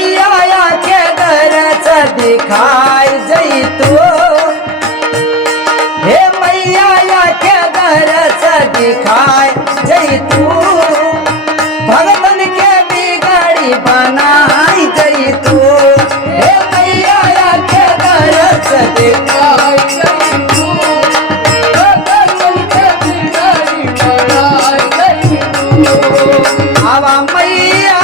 मैया के दरस दिखाई जई तू, हे मैया के दरस दिखाई जई तू, भगतन के बिगाड़ी बनाई जई तू, हे मैया के दरस दिखाई जई तू, भगतन के बिगाड़ी बनाई जई तू। आवा मैया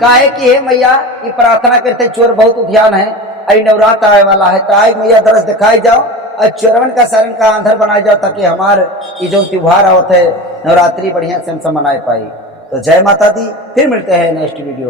काहे कि हे मैया ये प्रार्थना करते चोर बहुत ध्यान है, आई नवरात्र आए वाला है, तो आज मैया दरस दिखाई जाओ और चोरवन का शरण का आंधर बनाए जाओ, ताकि हमारे ये जो त्योहार होते है नवरात्रि बढ़िया से हम सब मनाए पाई। तो जय माता दी, फिर मिलते हैं नेक्स्ट वीडियो।